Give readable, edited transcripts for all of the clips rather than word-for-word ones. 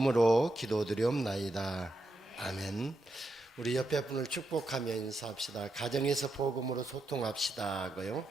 으로 기도드리옵나이다. 아멘. 우리 옆에 분을 축복하며 인사합시다. 가정에서 복음으로 소통합시다고요.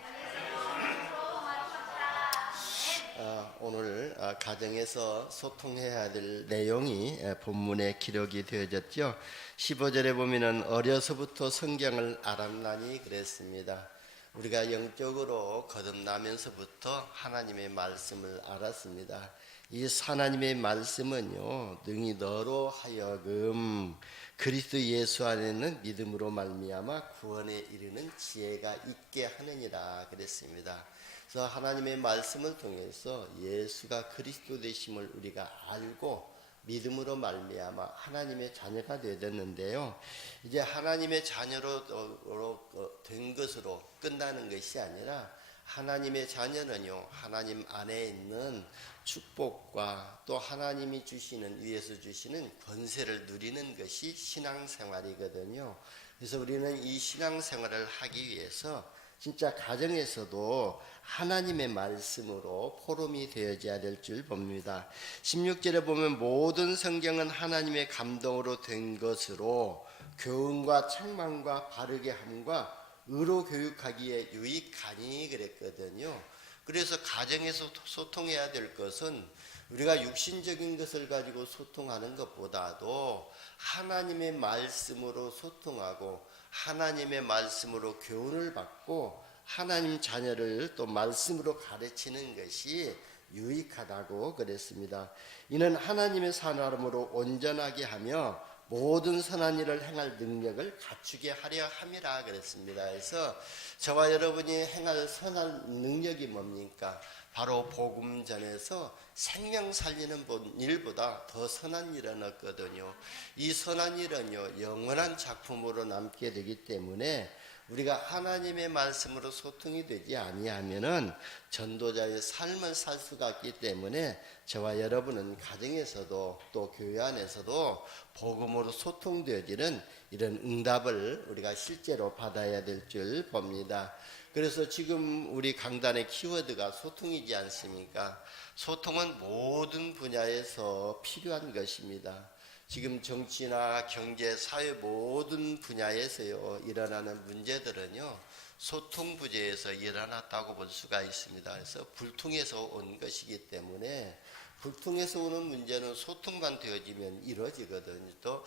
오늘 가정에서 소통해야 될 내용이 본문에 기록이 되어졌죠. 15절에 보면은 어려서부터 성경을 알았나니 그랬습니다. 우리가 영적으로 거듭나면서부터 하나님의 말씀을 알았습니다. 이 하나님의 말씀은요, 능히 너로 하여금 그리스도 예수 안에는 믿음으로 말미암아 구원에 이르는 지혜가 있게 하느니라 그랬습니다. 그래서 하나님의 말씀을 통해서 예수가 그리스도 되심을 우리가 알고 믿음으로 말미암아 하나님의 자녀가 되었는데요. 이제 하나님의 자녀로 된 것으로 끝나는 것이 아니라 하나님의 자녀는요, 하나님 안에 있는 축복과 또 하나님이 주시는, 위에서 주시는 권세를 누리는 것이 신앙생활이거든요. 그래서 우리는 이 신앙생활을 하기 위해서 진짜 가정에서도 하나님의 말씀으로 포럼이 되어져야 될 줄 봅니다. 16절에 보면 모든 성경은 하나님의 감동으로 된 것으로 교훈과 책망과 바르게 함과 의로 교육하기에 유익하니 그랬거든요. 그래서 가정에서 소통해야 될 것은 우리가 육신적인 것을 가지고 소통하는 것보다도 하나님의 말씀으로 소통하고 하나님의 말씀으로 교훈을 받고 하나님 자녀를 또 말씀으로 가르치는 것이 유익하다고 그랬습니다. 이는 하나님의 사람으로 온전하게 하며 모든 선한 일을 행할 능력을 갖추게 하려 함이라 그랬습니다. 그래서 저와 여러분이 행할 선한 능력이 뭡니까? 바로 복음 전에서 생명 살리는 일보다 더 선한 일은 없거든요. 이 선한 일은요, 영원한 작품으로 남게 되기 때문에 우리가 하나님의 말씀으로 소통이 되지 아니하면은 전도자의 삶을 살 수가 없기 때문에 저와 여러분은 가정에서도 또 교회 안에서도 복음으로 소통되어지는 이런 응답을 우리가 실제로 받아야 될 줄 봅니다. 그래서 지금 우리 강단의 키워드가 소통이지 않습니까? 소통은 모든 분야에서 필요한 것입니다. 지금 정치나 경제, 사회 모든 분야에서요 일어나는 문제들은요 소통 부재에서 일어났다고 볼 수가 있습니다. 그래서 불통에서 온 것이기 때문에 불통에서 오는 문제는 소통만 되어지면 이루어지거든요. 또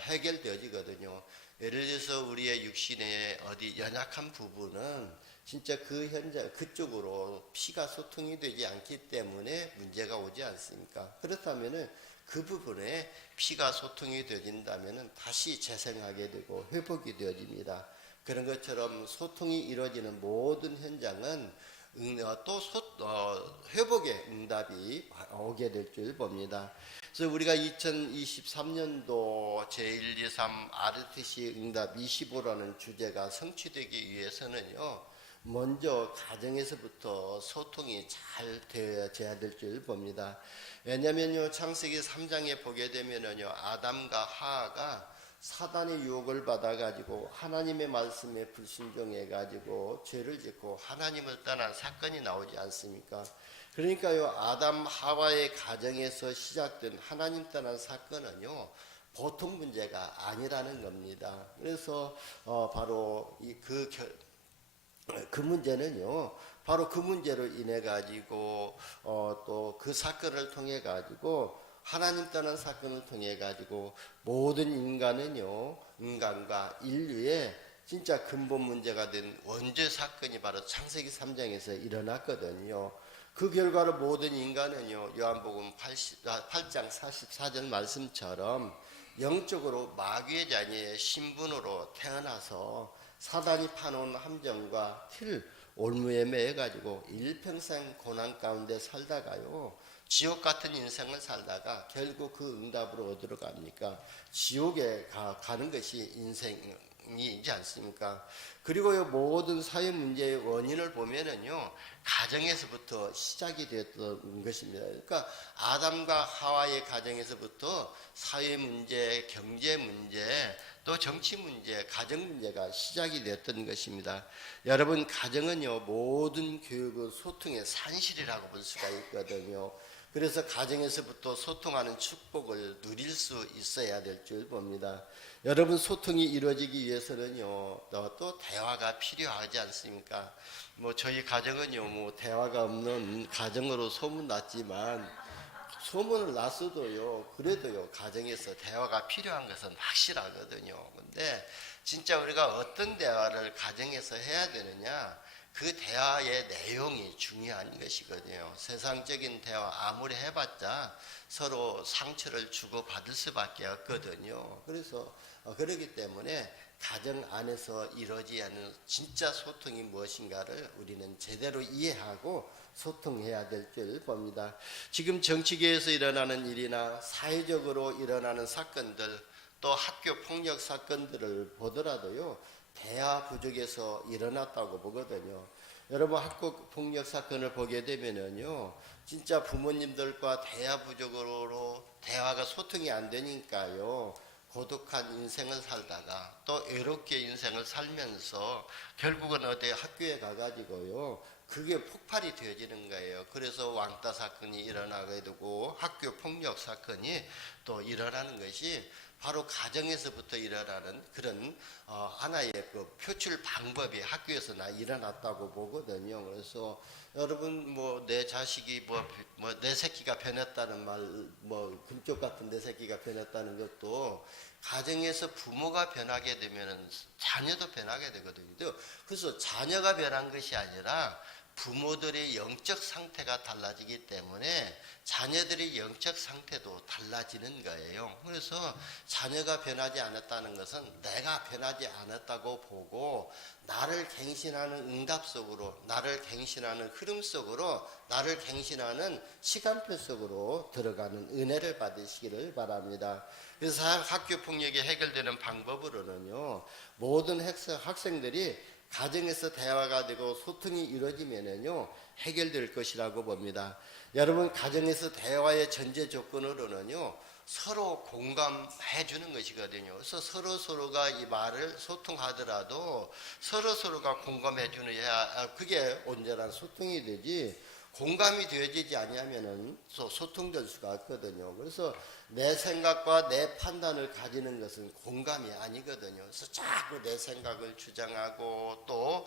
해결되어지거든요. 예를 들어서 우리의 육신의 어디 연약한 부분은 진짜 그 현장 그쪽으로 피가 소통이 되지 않기 때문에 문제가 오지 않습니까? 그렇다면은 그 부분에 피가 소통이 되어진다면 다시 재생하게 되고 회복이 되어집니다. 그런 것처럼 소통이 이루어지는 모든 현장은 또 회복의 응답이 오게 될 줄 봅니다. 그래서 우리가 2023년도 제1, 2, 3 RTC 응답 25라는 주제가 성취되기 위해서는요, 먼저 가정에서부터 소통이 잘 되어져야 될 줄 봅니다. 왜냐면요, 창세기 3장에 보게 되면은요, 아담과 하하가 사단의 유혹을 받아가지고 하나님의 말씀에 불순종해가지고 죄를 짓고 하나님을 떠난 사건이 나오지 않습니까? 그러니까요, 아담 하와의 가정에서 시작된 하나님 떠난 사건은요, 보통 문제가 아니라는 겁니다. 그래서 바로 그 문제는요, 바로 그 문제로 인해 가지고 또 그 사건을 통해 가지고 하나님 떠난 사건을 통해 가지고 모든 인간과 인류의 진짜 근본 문제가 된 원죄 사건이 바로 창세기 3장에서 일어났거든요. 그 결과로 모든 인간은요, 요한복음 8장 44절 말씀처럼 영적으로 마귀의 자녀의 신분으로 태어나서 사단이 파놓은 함정과 올무에 매여가지고 일평생 고난 가운데 살다가요, 지옥 같은 인생을 살다가 결국 그 응답으로 어디로 갑니까? 지옥에 가는 것이 인생이지 않습니까? 그리고요, 모든 사회 문제의 원인을 보면은요, 가정에서부터 시작이 되었던 것입니다. 그러니까 아담과 하와의 가정에서부터 사회 문제, 경제 문제, 또 정치 문제, 가정 문제가 시작이 되었던 것입니다. 여러분, 가정은요, 모든 교육의 소통의 산실이라고 볼 수가 있거든요. 그래서 가정에서부터 소통하는 축복을 누릴 수 있어야 될 줄 봅니다. 여러분, 소통이 이루어지기 위해서는요, 또 대화가 필요하지 않습니까? 뭐 저희 가정은요, 뭐 대화가 없는 가정으로 소문났지만, 소문을 났어도요, 그래도요, 가정에서 대화가 필요한 것은 확실하거든요. 근데 진짜 우리가 어떤 대화를 가정에서 해야 되느냐, 그 대화의 내용이 중요한 것이거든요. 세상적인 대화 아무리 해봤자 서로 상처를 주고받을 수밖에 없거든요. 그래서 그렇기 때문에 가정 안에서 이루어지지 않는 진짜 소통이 무엇인가를 우리는 제대로 이해하고 소통해야 될 줄 봅니다. 지금 정치계에서 일어나는 일이나 사회적으로 일어나는 사건들, 또 학교 폭력 사건들을 보더라도요, 대화 부족에서 일어났다고 보거든요. 여러분, 학교 폭력 사건을 보게 되면은요, 진짜 부모님들과 대화 부족으로 대화가 소통이 안 되니까요, 고독한 인생을 살다가 또 외롭게 인생을 살면서 결국은 어디 학교에 가가지고요, 그게 폭발이 되어지는 거예요. 그래서 왕따 사건이 일어나게 되고 학교 폭력 사건이 또 일어나는 것이 바로 가정에서부터 일어나는 그런 하나의 그 표출 방법이 학교에서 일어났다고 보거든요. 그래서 여러분, 뭐 내 자식이 내 새끼가 변했다는 말, 뭐 금쪽 같은 내 새끼가 변했다는 것도 가정에서 부모가 변하게 되면은 자녀도 변하게 되거든요. 그래서 자녀가 변한 것이 아니라 부모들의 영적 상태가 달라지기 때문에 자녀들의 영적 상태도 달라지는 거예요. 그래서 자녀가 변하지 않았다는 것은 내가 변하지 않았다고 보고 나를 갱신하는 응답 속으로, 나를 갱신하는 흐름 속으로, 나를 갱신하는 시간표 속으로 들어가는 은혜를 받으시기를 바랍니다. 그래서 학교 폭력이 해결되는 방법으로는요, 모든 학생들이 가정에서 대화가 되고 소통이 이루어지면은요, 해결될 것이라고 봅니다. 여러분, 가정에서 대화의 전제 조건으로는요, 서로 공감해 주는 것이거든요. 그래서 서로가 이 말을 소통하더라도 서로가 공감해 주느냐, 그게 온전한 소통이 되지, 공감이 되어지지 아니하면은 소통될 수가 없거든요. 그래서 내 생각과 내 판단을 가지는 것은 공감이 아니거든요. 그래서 자꾸 내 생각을 주장하고 또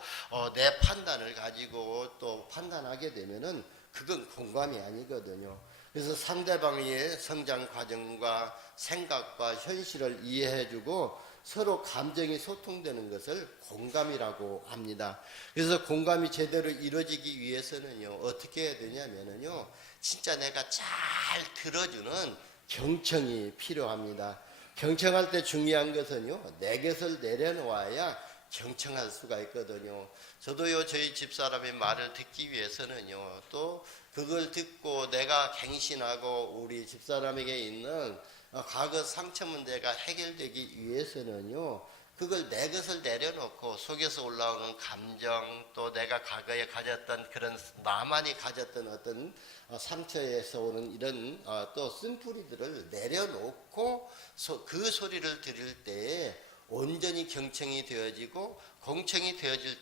내 판단을 가지고 또 판단하게 되면은 그건 공감이 아니거든요. 그래서 상대방의 성장 과정과 생각과 현실을 이해해주고 서로 감정이 소통되는 것을 공감이라고 합니다. 그래서 공감이 제대로 이루어지기 위해서는요, 어떻게 해야 되냐면요, 진짜 내가 잘 들어주는 경청이 필요합니다. 경청할 때 중요한 것은요, 내 것을 내려놓아야 경청할 수가 있거든요. 저도요, 저희 집사람의 말을 듣기 위해서는요, 또 그걸 듣고 내가 갱신하고 우리 집사람에게 있는 과거 상처 문제가 해결되기 위해서는요, 그걸 내 것을 내려놓고 속에서 올라오는 감정, 또 내가 과거에 가졌던 그런 나만이 가졌던 어떤 상처에서 오는 이런 또 쓴뿌리들을 내려놓고 그 소리를 들을 때에 온전히 경청이 되어지고 경청이 되어질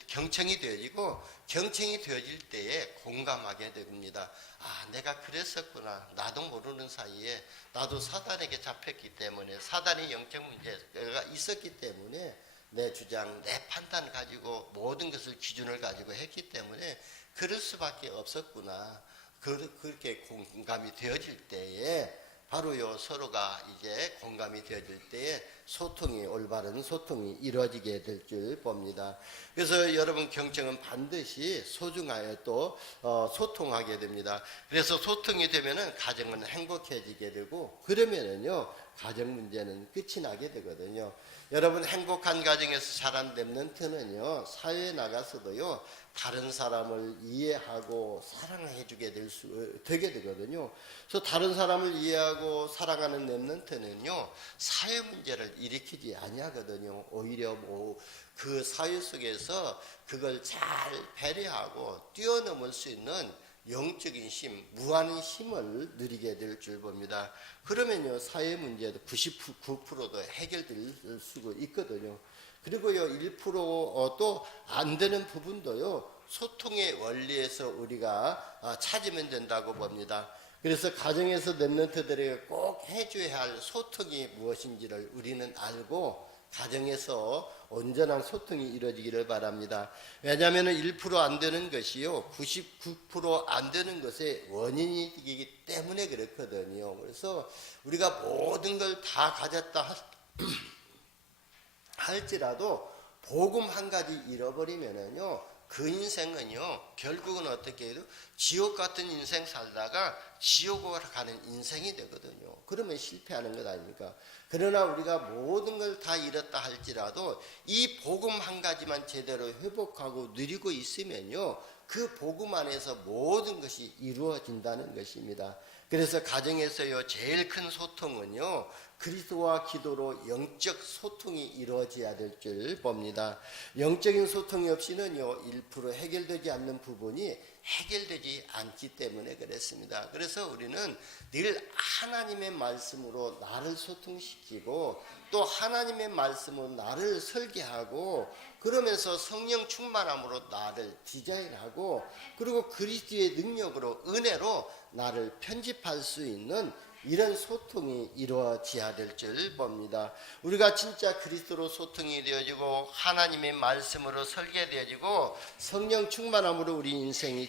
때에 공감하게 됩니다. 아, 내가 그랬었구나. 나도 모르는 사이에 나도 사단에게 잡혔기 때문에, 사단의 영적 문제가 있었기 때문에 내 주장, 내 판단 가지고 모든 것을 기준을 가지고 했기 때문에 그럴 수밖에 없었구나. 그렇게 공감이 되어질 때에 바로요, 서로가 이제 공감이 되어질 때에 올바른 소통이 이루어지게 될 줄 봅니다. 그래서 여러분, 경청은 반드시 소중하여 또 소통하게 됩니다. 그래서 소통이 되면은 가정은 행복해지게 되고, 그러면은요, 가정 문제는 끝이 나게 되거든요. 여러분, 행복한 가정에서 자란 랩런트는요, 사회에 나가서도요, 다른 사람을 이해하고 사랑해주게 되게 되거든요. 그래서 다른 사람을 이해하고 사랑하는 랩런트는요, 사회 문제를 일으키지 아니하거든요. 오히려 그 사회 속에서 그걸 잘 배려하고 뛰어넘을 수 있는 영적인 힘, 무한한 힘을 누리게 될 줄 봅니다. 그러면요, 사회 문제도 99%도 해결될 수가 있거든요. 그리고요, 1%또 안 되는 부분도요, 소통의 원리에서 우리가 찾으면 된다고 봅니다. 그래서 가정에서 랩런트들에게 꼭 해줘야 할 소통이 무엇인지를 우리는 알고 가정에서 온전한 소통이 이루어지기를 바랍니다. 왜냐하면 1%안 되는 것이요 99% 안 되는 것의 원인이기 때문에 그렇거든요. 그래서 우리가 모든 걸 다 가졌다 할지라도 복음 한 가지 잃어버리면은요 그 인생은요 결국은 어떻게 해도 지옥 같은 인생 살다가 지옥으로 가는 인생이 되거든요. 그러면 실패하는 것 아닙니까? 그러나 우리가 모든 걸 다 잃었다 할지라도 이 복음 한 가지만 제대로 회복하고 누리고 있으면요 그 복음 안에서 모든 것이 이루어진다는 것입니다. 그래서 가정에서요 제일 큰 소통은요 그리스도와 기도로 영적 소통이 이루어져야 될 줄 봅니다. 영적인 소통이 없이는요 1% 해결되지 않는 부분이 해결되지 않기 때문에 그렇습니다. 그래서 우리는 늘 하나님의 말씀으로 나를 소통시키고 또 하나님의 말씀으로 나를 설계하고 그러면서 성령 충만함으로 나를 디자인하고 그리고 그리스도의 능력으로 은혜로 나를 편집할 수 있는 이런 소통이 이루어져야 될 줄 봅니다. 우리가 진짜 그리스도로 소통이 되어지고 하나님의 말씀으로 설계되어지고 성령 충만함으로 우리 인생이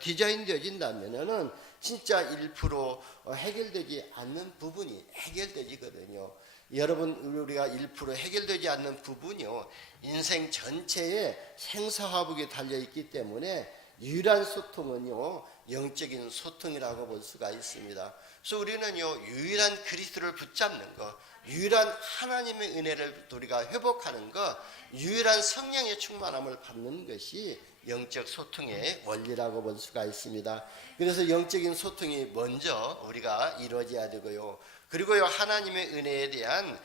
디자인되어진다면은 진짜 1% 해결되지 않는 부분이 해결되지거든요. 여러분 우리가 1% 해결되지 않는 부분이요 인생 전체에 생사화복이 달려있기 때문에 유일한 소통은요 영적인 소통이라고 볼 수가 있습니다. 그래서 우리는요 유일한 그리스도를 붙잡는 것, 유일한 하나님의 은혜를 우리가 회복하는 것, 유일한 성령의 충만함을 받는 것이 영적 소통의 원리라고 볼 수가 있습니다. 그래서 영적인 소통이 먼저 우리가 이루어져야 되고요. 그리고요 하나님의 은혜에 대한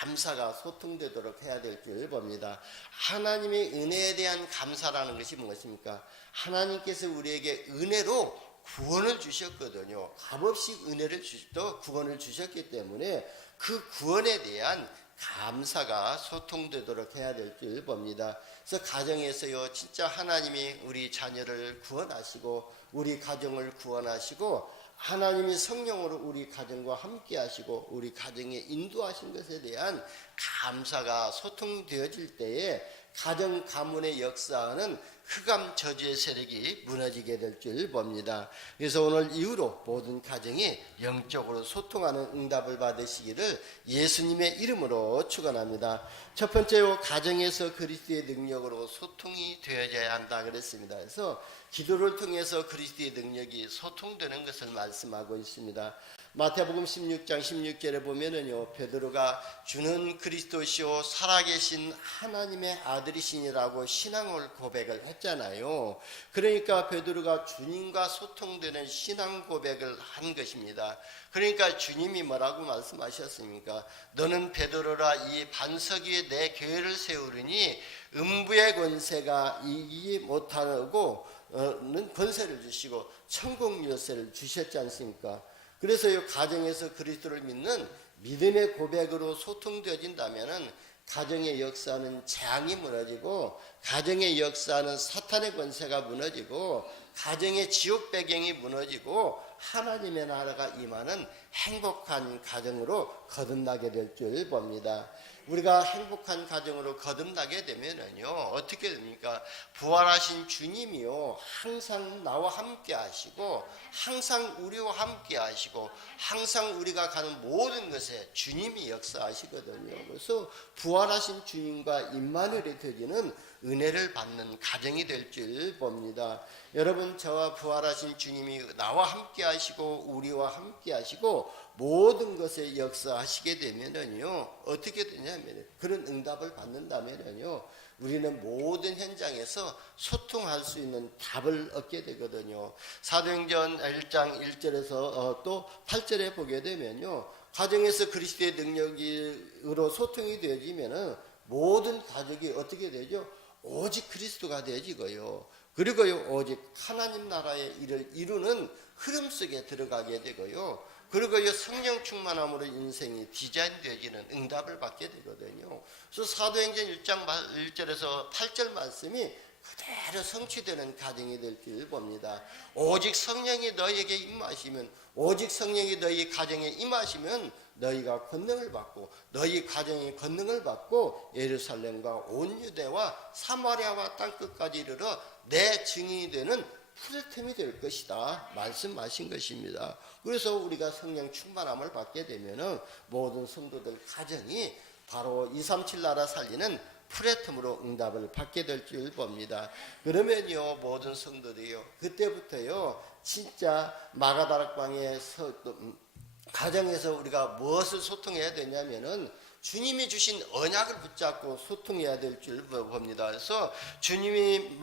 감사가 소통되도록 해야 될 줄 봅니다. 하나님의 은혜에 대한 감사라는 것이 무엇입니까? 하나님께서 우리에게 은혜로 구원을 주셨거든요. 값없이 은혜를 주시고 구원을 주셨기 때문에 그 구원에 대한 감사가 소통되도록 해야 될 줄 봅니다. 그래서 가정에서요 진짜 하나님이 우리 자녀를 구원하시고 우리 가정을 구원하시고 하나님이 성령으로 우리 가정과 함께 하시고 우리 가정에 인도하신 것에 대한 감사가 소통되어질 때에 가정 가문의 역사는 흑암 저주의 세력이 무너지게 될 줄 봅니다. 그래서 오늘 이후로 모든 가정이 영적으로 소통하는 응답을 받으시기를 예수님의 이름으로 축원합니다. 첫 번째로 가정에서 그리스도의 능력으로 소통이 되어져야 한다 그랬습니다. 그래서 기도를 통해서 그리스도의 능력이 소통되는 것을 말씀하고 있습니다. 마태복음 16장 16절에 보면은요 베드로가 주는 그리스도시요 살아계신 하나님의 아들이시니라고 신앙을 고백을 했잖아요. 그러니까 베드로가 주님과 소통되는 신앙 고백을 한 것입니다. 그러니까 주님이 뭐라고 말씀하셨습니까? 너는 베드로라 이 반석 위에 내 교회를 세우리니 음부의 권세가 이기지 못하고 는 권세를 주시고 천국 열쇠를 주셨지 않습니까? 그래서 이 가정에서 그리스도를 믿는 믿음의 고백으로 소통되어진다면은 가정의 역사는 재앙이 무너지고 가정의 역사는 사탄의 권세가 무너지고 가정의 지옥 배경이 무너지고 하나님의 나라가 임하는 행복한 가정으로 거듭나게 될 줄 봅니다. 우리가 행복한 가정으로 거듭나게 되면은요 어떻게 됩니까? 부활하신 주님이요 항상 나와 함께 하시고 항상 우리와 함께 하시고 항상 우리가 가는 모든 것에 주님이 역사하시거든요. 그래서 부활하신 주님과 임마누엘이 되기는 은혜를 받는 가정이 될 줄 봅니다. 여러분 저와 부활하신 주님이 나와 함께 하시고 우리와 함께 하시고 모든 것에 역사하시게 되면은요 어떻게 되냐면 그런 응답을 받는다면은요 우리는 모든 현장에서 소통할 수 있는 답을 얻게 되거든요. 사도행전 1장 1절에서 또 8절에 보게 되면요 가정에서 그리스도의 능력으로 소통이 되어지면은 모든 가족이 어떻게 되죠? 오직 그리스도가 되어지고요. 그리고요 오직 하나님 나라의 일을 이루는 흐름 속에 들어가게 되고요. 그리고 이 성령 충만함으로 인생이 디자인되어지는 응답을 받게 되거든요. 그래서 사도행전 1장 1절에서 8절 말씀이 그대로 성취되는 가정이 될 줄 봅니다. 오직 성령이 너희에게 임하시면, 오직 성령이 너희 가정에 임하시면 너희가 권능을 받고, 너희 가정이 권능을 받고 예루살렘과 온 유대와 사마리아와 땅끝까지 이르러 내 증인이 되는 프레템이 될 것이다 말씀하신 것입니다. 그래서 우리가 성령 충만함을 받게 되면은 모든 성도들 가정이 바로 237 나라 살리는 프레템으로 응답을 받게 될 줄 봅니다. 그러면요, 모든 성도들이요, 그때부터요 진짜 마가다락방의 가정에서 우리가 무엇을 소통해야 되냐면은 주님이 주신 언약을 붙잡고 소통해야 될 줄 봅니다. 그래서 주님이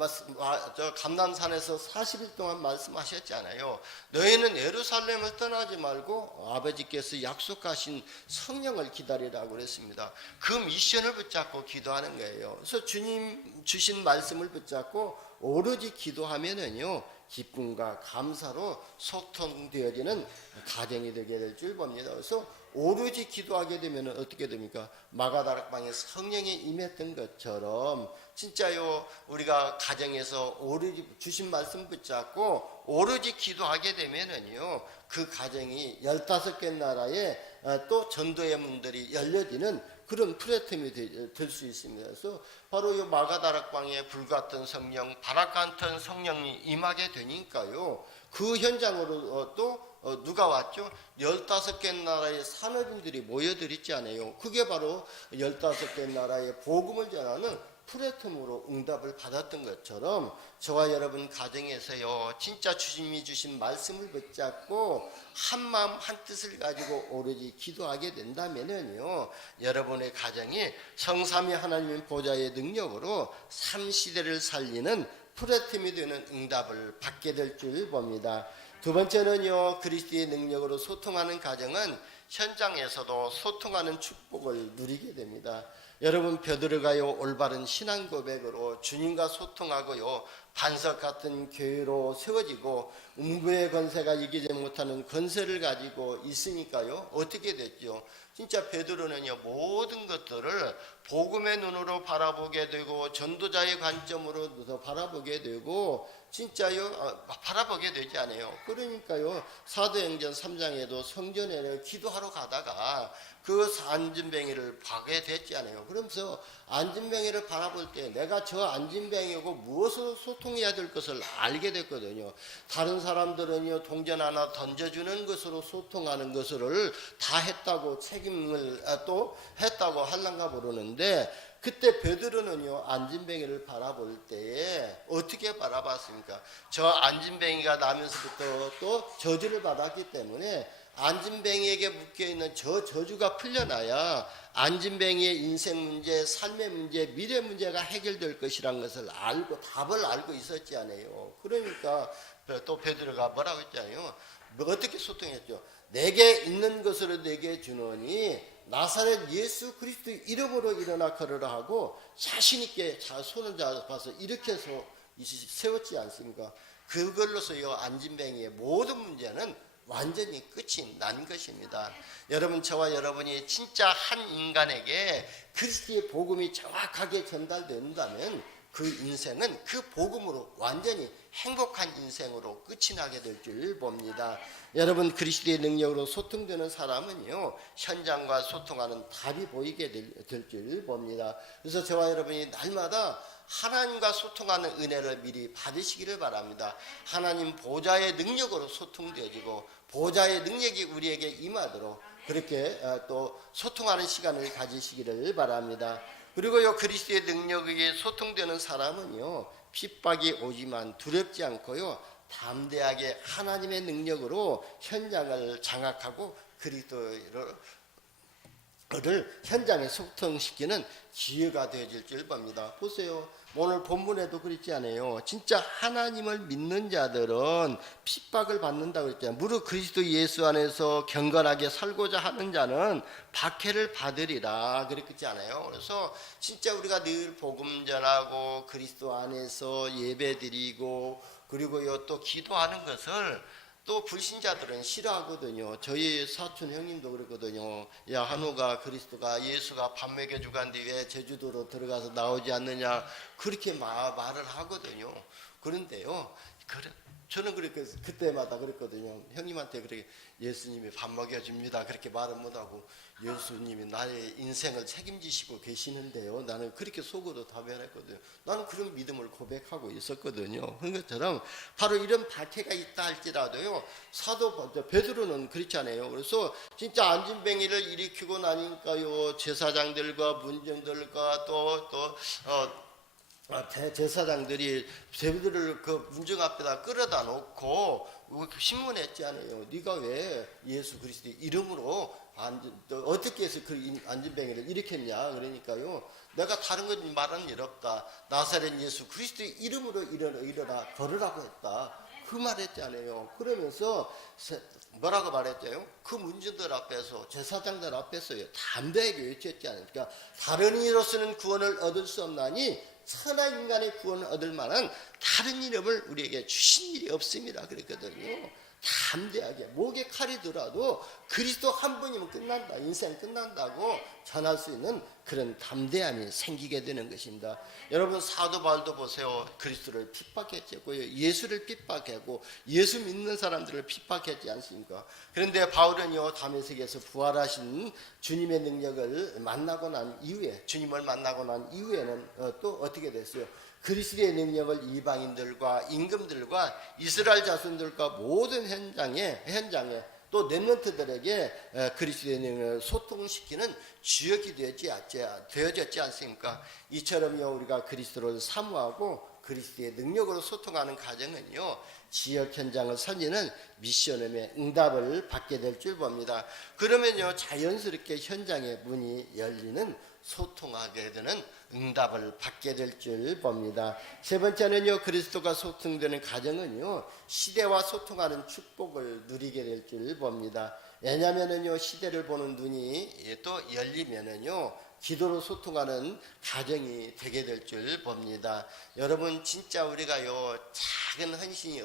감람산에서 40일 동안 말씀하셨잖아요. 너희는 예루살렘을 떠나지 말고 아버지께서 약속하신 성령을 기다리라고 그랬습니다. 그 미션을 붙잡고 기도하는 거예요. 그래서 주님 주신 말씀을 붙잡고 오로지 기도하면은요, 기쁨과 감사로 소통되어지는 가정이 되게 될 줄 봅니다. 그래서 오로지 기도하게 되면 어떻게 됩니까? 마가다락방에 성령이 임했던 것처럼 진짜요, 우리가 가정에서 오로지 주신 말씀 붙잡고 오로지 기도하게 되면은요, 그 가정이 15개 나라에 또 전도의 문들이 열려지는 그런 플랫폼이 될 수 있습니다. 그래서 바로 이 마가다락방에 불같은 성령, 바락 같은 성령이 임하게 되니까요, 그 현장으로 또 누가 왔죠? 15개 나라의 산업인들이 모여들었지 않아요. 그게 바로 15개 나라의 복음을 전하는 플랫폼으로 응답을 받았던 것처럼 저와 여러분 가정에서요, 진짜 주님이 주신 말씀을 붙잡고 한 마음 한 뜻을 가지고 오로지 기도하게 된다면요, 여러분의 가정이 성삼위 하나님의 보좌의 능력으로 3시대를 살리는 플랫폼이 되는 응답을 받게 될 줄 봅니다. 두 번째는요, 그리스도의 능력으로 소통하는 가정은 현장에서도 소통하는 축복을 누리게 됩니다. 여러분, 베드로가요, 올바른 신앙 고백으로 주님과 소통하고요, 반석 같은 교회로 세워지고 음부의 권세가 이기지 못하는 권세를 가지고 있으니까요, 어떻게 됐죠? 진짜 베드로는요, 모든 것들을 복음의 눈으로 바라보게 되고 전도자의 관점으로 바라보게 되고 진짜요, 바라보게 되지 않아요. 그러니까요, 사도행전 3장에도 성전에 기도하러 가다가 그 안진뱅이를 봐게 됐지 않아요. 그러면서 안진뱅이를 바라볼 때 내가 저 안진뱅이하고 무엇으로 소통해야 될 것을 알게 됐거든요. 다른 사람들은요, 동전 하나 던져주는 것으로 소통하는 것을 다 했다고 책임을 또 했다고 할란가 모르는데, 그때 베드로는요, 안진뱅이를 바라볼 때에 어떻게 바라봤습니까? 저 안진뱅이가 나면서부터 또 저주를 받았기 때문에 안진뱅이에게 묶여있는 저 저주가 풀려나야 안진뱅이의 인생 문제, 삶의 문제, 미래 문제가 해결될 것이라는 것을 알고 답을 알고 있었지 않아요. 그러니까 또 베드로가 뭐라고 했잖아요. 어떻게 소통했죠? 내게 있는 것으로 내게 주노니 나사렛 예수 그리스도 이름으로 일어나 걸으라 하고 자신 있게 손을 잡아서 일으켜서 세웠지 않습니까? 그걸로서요, 안진뱅이의 모든 문제는 완전히 끝이 난 것입니다. 여러분, 저와 여러분이 진짜 한 인간에게 그리스도의 복음이 정확하게 전달된다면 그 인생은 그 복음으로 완전히 행복한 인생으로 끝이 나게 될 줄 봅니다. 여러분, 그리스도의 능력으로 소통되는 사람은요, 현장과 소통하는 답이 보이게 될 줄 봅니다. 그래서 저와 여러분이 날마다 하나님과 소통하는 은혜를 미리 받으시기를 바랍니다. 하나님 보좌의 능력으로 소통되어지고 보좌의 능력이 우리에게 임하도록 그렇게 또 소통하는 시간을 가지시기를 바랍니다. 그리고요, 그리스도의 능력에 소통되는 사람은요, 핍박이 오지만 두렵지 않고요, 담대하게 하나님의 능력으로 현장을 장악하고 그리스도를 현장에 소통시키는 기회가 되어질 줄 봅니다. 보세요, 오늘 본문에도 그렇지 않아요? 진짜 하나님을 믿는 자들은 핍박을 받는다고 했잖아요. 무릇 그리스도 예수 안에서 경건하게 살고자 하는 자는 박해를 받으리라 그랬지 않아요? 그래서 진짜 우리가 늘 복음 전하고 그리스도 안에서 예배드리고 그리고요, 또 기도하는 것을 또 불신자들은 싫어하거든요. 저희 사촌 형님도 그랬거든요. 야 한우가 그리스도가 예수가 밥 먹여주고 한 뒤 왜 제주도로 들어가서 나오지 않느냐 그렇게 말을 하거든요. 그런데요, 저는 그렇게 그때마다 그랬거든요. 형님한테 그렇게 예수님이 밥 먹여줍니다 그렇게 말은 못하고 예수님이 나의 인생을 책임지시고 계시는데요, 나는 그렇게 속으로 답변했거든요. 나는 그런 믿음을 고백하고 있었거든요. 그런 것처럼 바로 이런 박해가 있다 할지라도요, 사도 베드로는 그렇잖아요. 그래서 진짜 안진뱅이를 일으키고 나니까요, 제사장들과 문정들과 제사장들이 베드로를 그 문정 앞에다 끌어다 놓고 신문했지 않아요. 네가 왜 예수 그리스도의 이름으로 어떻게 해서 그 안진뱅이를 일으켰냐. 그러니까요, 내가 다른 건 말하는 일 없다. 나사렛 예수 그리스도의 이름으로 일어나 걸으라고 했다. 그 말했잖아요. 그러면서 뭐라고 말했죠? 그 문정들 앞에서, 제사장들 앞에서요, 담대하게 외쳤지 않습니까? 다른 이로서는 구원을 얻을 수 없나니 천하 인간의 구원을 얻을 만한 다른 이름을 우리에게 주신 일이 없습니다. 그랬거든요. 담대하게 목에 칼이 들어도 그리스도 한 분이면 끝난다, 인생 끝난다고 전할 수 있는 그런 담대함이 생기게 되는 것입니다. 여러분, 사도 바울도 보세요. 그리스도를 핍박했고요, 예수를 핍박했고 예수 믿는 사람들을 핍박했지 않습니까? 그런데 바울은요, 다메섹에서 부활하신 주님의 능력을 만나고 난 이후에, 주님을 만나고 난 이후에는 또 어떻게 됐어요? 그리스도의 능력을 이방인들과 임금들과 이스라엘 자손들과 모든 현장에 또 렘넌트들에게 그리스도의 능력을 소통시키는 주역이 되어졌지 않습니까? 이처럼요, 우리가 그리스도를 사모하고 그리스도의 능력으로 소통하는 과정은요, 지역 현장을 살리는 미션음의 응답을 받게 될 줄 봅니다. 그러면요, 자연스럽게 현장의 문이 열리는, 소통하게 되는 응답을 받게 될 줄 봅니다. 세 번째는요, 그리스도가 소통되는 과정은요, 시대와 소통하는 축복을 누리게 될 줄 봅니다. 왜냐하면은요, 시대를 보는 눈이 또 열리면은요, 기도로 소통하는 가정이 되게 될 줄 봅니다. 여러분, 진짜 우리가요, 작은 헌신이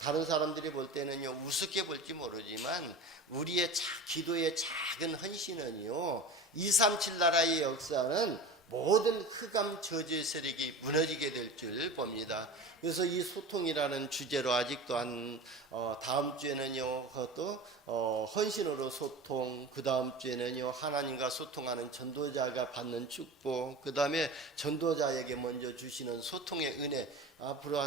다른 사람들이 볼 때는요, 우습게 볼지 모르지만 우리의 기도의 작은 헌신은요, 237 나라의 역사는 모든 흑암 저주의 세력이 무너지게 될 줄 봅니다. 그래서 이 소통이라는 주제로 아직도 다음 주에는요, 그것도 헌신으로 소통, 그 다음 주에는요, 하나님과 소통하는 전도자가 받는 축복, 그 다음에 전도자에게 먼저 주시는 소통의 은혜, 앞으로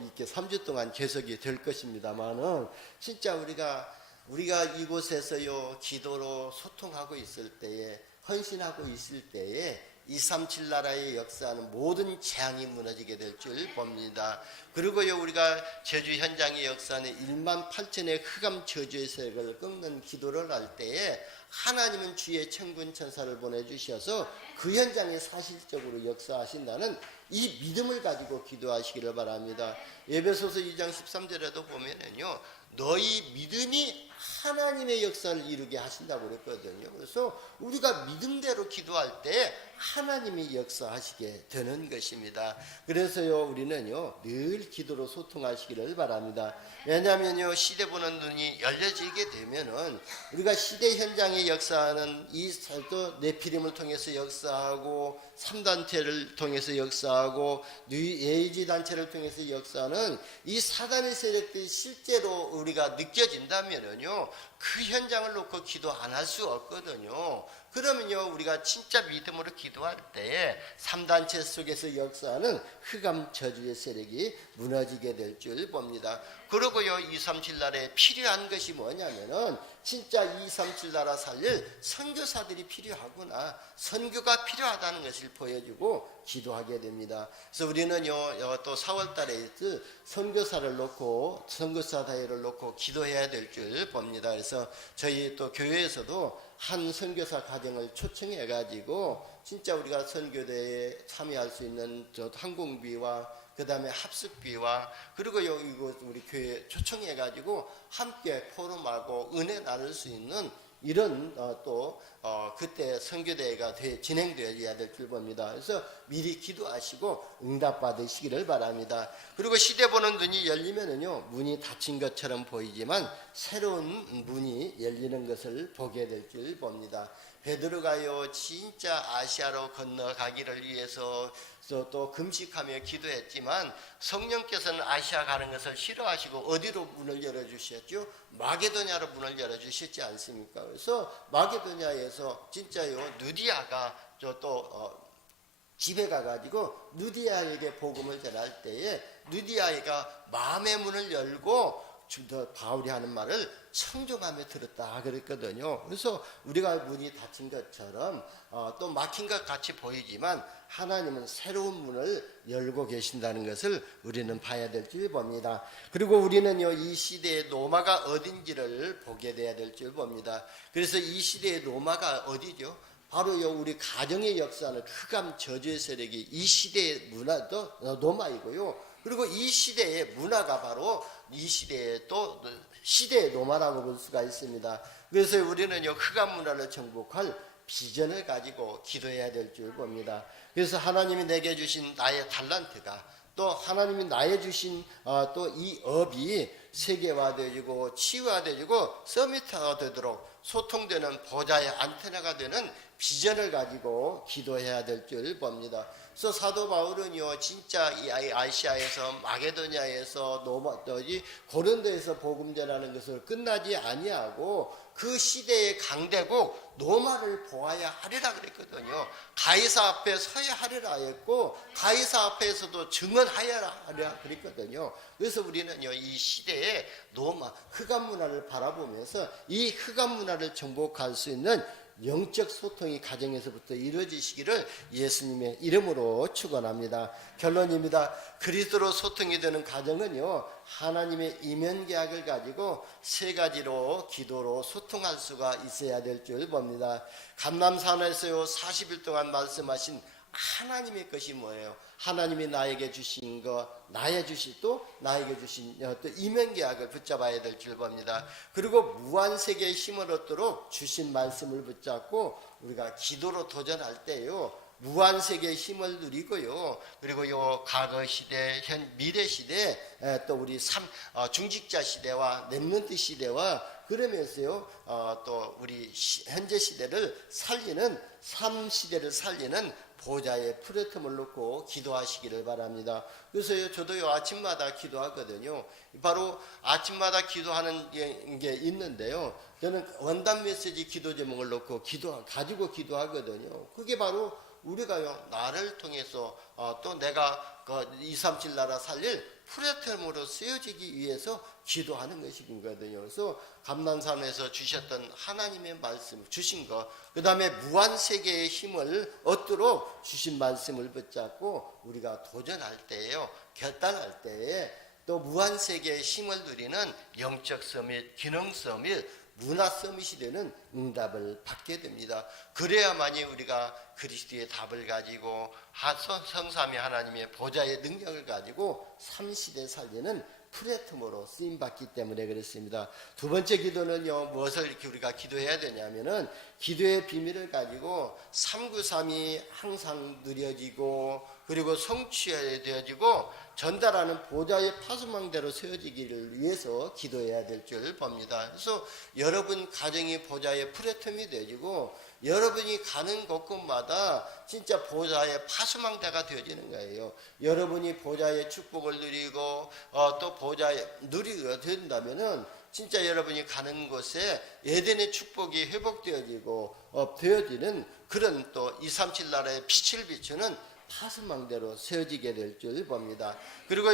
이렇게 3주 동안 계속이 될 것입니다만은, 진짜 우리가 이곳에서요, 기도로 소통하고 있을 때에, 헌신하고 있을 때에 237 나라의 역사는 모든 재앙이 무너지게 될 줄 봅니다. 그리고요, 우리가 제주 현장의 역사는 1만 8천의 흑암 저주의 세력을 꺾는 기도를 할 때에 하나님은 주의 천군 천사를 보내주셔서 그 현장에 사실적으로 역사하신다는 이 믿음을 가지고 기도하시기를 바랍니다. 에베소서 2장 13절에도 보면은요, 너희 믿음이 하나님의 역사를 이루게 하신다고 그랬거든요. 그래서 우리가 믿음대로 기도할 때 하나님이 역사하시게 되는 것입니다. 그래서요, 우리는요, 늘 기도로 소통하시기를 바랍니다. 왜냐하면요, 시대 보는 눈이 열려지게 되면은 우리가 시대 현장의 역사는 이 네피림을 통해서 역사하고 3단체를 통해서 역사하고 예의지 단체를 통해서 역사는 이 사단의 세력들이 실제로 우리가 느껴진다면은요, 그 현장을 놓고 기도 안 할 수 없거든요. 그러면요, 우리가 진짜 믿음으로 기도할 때에 3단체 속에서 역사하는 흑암 저주의 세력이 무너지게 될 줄 봅니다. 그리고요, 237 나라에 필요한 것이 뭐냐면은 진짜 237 나라 살릴 선교사들이 필요하구나, 선교가 필요하다는 것을 보여주고 기도하게 됩니다. 그래서 우리는요, 또 4월 달에 선교사를 놓고, 선교사 대회를 놓고 기도해야 될 줄 봅니다. 그래서 저희 또 교회에서도 한 선교사 가정을 초청해 가지고 진짜 우리가 선교대에 참여할 수 있는 항공비와 그 다음에 합숙비와, 그리고 이곳 우리 교회 초청해 가지고 함께 포럼하고 은혜 나눌 수 있는 이런 그때 선교대회가 진행되어야 될 줄 봅니다. 그래서 미리 기도하시고 응답받으시기를 바랍니다. 그리고 시대 보는 눈이 열리면은요, 문이 닫힌 것처럼 보이지만 새로운 문이 열리는 것을 보게 될 줄 봅니다. 베드로가요 진짜 아시아로 건너가기를 위해서 또 금식하며 기도했지만 성령께서는 아시아 가는 것을 싫어하시고 어디로 문을 열어주셨죠? 마게도냐로 문을 열어주셨지 않습니까? 그래서 마게도냐에서 진짜요 누디아가 집에 가가지고 누디아에게 복음을 전할 때에 누디아가 마음의 문을 열고 바울이 하는 말을 청종하며 들었다 그랬거든요. 그래서 우리가 문이 닫힌 것처럼 또 막힌 것 같이 보이지만 하나님은 새로운 문을 열고 계신다는 것을 우리는 봐야 될 줄 봅니다. 그리고 우리는요 이 시대의 노마가 어딘지를 보게 돼야 될 줄 봅니다. 그래서 이 시대의 노마가 어디죠? 바로요 우리 가정의 역사는 흑암 저주의 세력이 이 시대의 문화도 노마이고요. 그리고 이 시대의 문화가 바로 이 시대의 또 시대의 노마라고 볼 수가 있습니다. 그래서 우리는요 흑암 문화를 정복할 비전을 가지고 기도해야 될 줄 봅니다. 그래서 하나님이 내게 주신 나의 달란트가 또 하나님이 나에 주신 또 이 업이 세계화되어지고 치유화되어지고 서밋화가 되도록 소통되는 보좌의 안테나가 되는 비전을 가지고 기도해야 될 줄 봅니다. 그래서 사도 바울은요 진짜 이 아시아에서 마게도냐에서 고린도에서 복음 전하는 것을 끝나지 아니하고 그 시대의 강대국 로마를 보아야 하리라 그랬거든요. 가이사 앞에 서야 하리라 했고 가이사 앞에서도 증언하여야 하리라 그랬거든요. 그래서 우리는요 이 시대의 로마 흑암 문화를 바라보면서 이 흑암 문화를 정복할 수 있는 영적 소통이 가정에서부터 이루어지시기를 예수님의 이름으로 축원합니다. 결론입니다. 그리스도로 소통이 되는 가정은요 하나님의 이면 계약을 가지고 세 가지로 소통할 수가 있어야 될 줄 봅니다. 감람산에서요 40일 동안 말씀하신 하나님의 것이 뭐예요? 하나님이 나에게 주신 것, 나에게 주신 또 이면계약을 붙잡아야 될 줄 봅니다. 그리고 무한세계의 힘을 얻도록 주신 말씀을 붙잡고 우리가 기도로 도전할 때요 무한세계의 힘을 누리고요. 그리고 요 과거 시대, 미래 시대, 또 우리 중직자 시대와 렘넌트 시대와 그러면서요 또 우리 현재 시대를 살리는 삶 시대를 살리는 보좌에 프레텀을 놓고 기도하시기를 바랍니다. 그래서 저도요 아침마다 기도하거든요. 바로 아침마다 기도하는 게 있는데요. 저는 원단 메시지 기도 제목을 놓고 가지고 기도하거든요. 그게 바로 우리가요 나를 통해서 또 내가 237 나라 살릴 프레템으로 쓰여지기 위해서 기도하는 것이거든요. 그래서 감난산에서 주셨던 하나님의 말씀 주신 것, 그 다음에 무한세계의 힘을 얻도록 주신 말씀을 붙잡고 우리가 도전할 때에요, 결단할 때에 또 무한세계의 힘을 누리는 영적 서밋, 기능 서밋, 문화 서밋이 되는 응답을 받게 됩니다. 그래야만이 우리가 그리스도의 답을 가지고 성삼위 하나님의 보좌의 능력을 가지고 삼시대 살리는 프레텀으로 쓰임받기 때문에 그렇습니다. 두 번째 기도는요, 무엇을 이렇게 우리가 기도해야 되냐면은 기도의 비밀을 가지고 393이 항상 누려지고 그리고 성취되어지고 전달하는 보좌의 파수망대로 세워지기를 위해서 기도해야 될 줄 봅니다. 그래서 여러분 가정이 보좌의 프레텀이 되어지고 여러분이 가는 곳곳마다 진짜 보좌의 파수망대가 되어지는 거예요. 여러분이 보좌의 축복을 누리고 또 보좌에 누리게 된다면은 진짜 여러분이 가는 곳에 에덴의 축복이 회복되어지고 되어지는 그런 또 237 나라의 빛을 비추는 파수망대로 세워지게 될 줄 봅니다. 그리고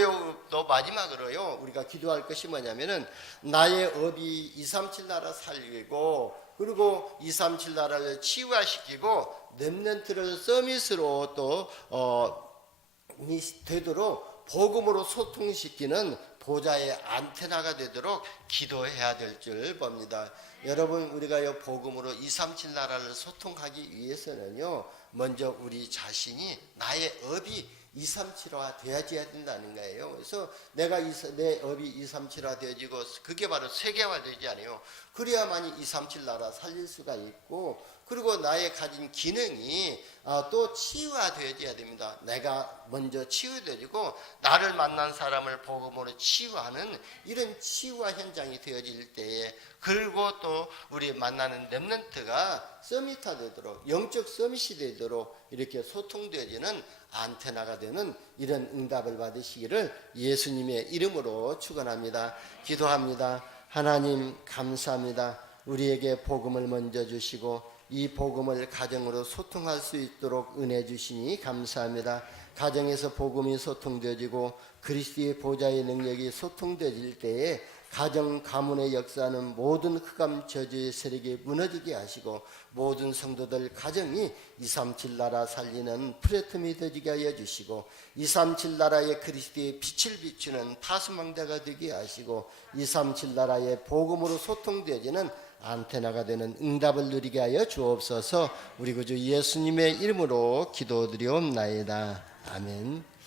또 마지막으로요 우리가 기도할 것이 뭐냐면은 나의 업이 237 나라 살리고 그리고 237 나라를 치유화시키고 렘넌트를 서밋으로 또 되도록 복음으로 소통시키는 보좌의 안테나가 되도록 기도해야 될 줄 봅니다. 여러분 우리가 복음으로 237 나라를 소통하기 위해서는요 먼저 우리 자신이 나의 업이 237화 되어져야 된다는 거예요. 그래서 내가 내 업이 237화 되어지고 그게 바로 세계화 되지 않아요. 그래야만이 237 나라 살릴 수가 있고 그리고 나의 가진 기능이 또 치유화되어져야 됩니다. 내가 먼저 치유되어지고 나를 만난 사람을 복음으로 치유하는 이런 치유화 현장이 되어질 때에 그리고 또 우리 만나는 렘넌트가 서밋화 되도록 영적 서밋이 되도록 이렇게 소통되어지는 안테나가 되는 이런 응답을 받으시기를 예수님의 이름으로 축원합니다. 기도합니다. 하나님 감사합니다. 우리에게 복음을 먼저 주시고 이 복음을 가정으로 소통할 수 있도록 은혜 주시니 감사합니다. 가정에서 복음이 소통되어지고 그리스도의 보좌의 능력이 소통되어질 때에 가정 가문의 역사는 모든 흑암 저주의 세력이 무너지게 하시고 모든 성도들 가정이 237 나라 살리는 플랫폼이 되게 하여 주시고 237 나라의 그리스도의 빛을 비추는 파수망대가 되게 하시고 237 나라의 복음으로 소통되어지는 안테나가 되는 응답을 누리게 하여 주옵소서. 우리 구주 예수님의 이름으로 기도드리옵나이다. 아멘.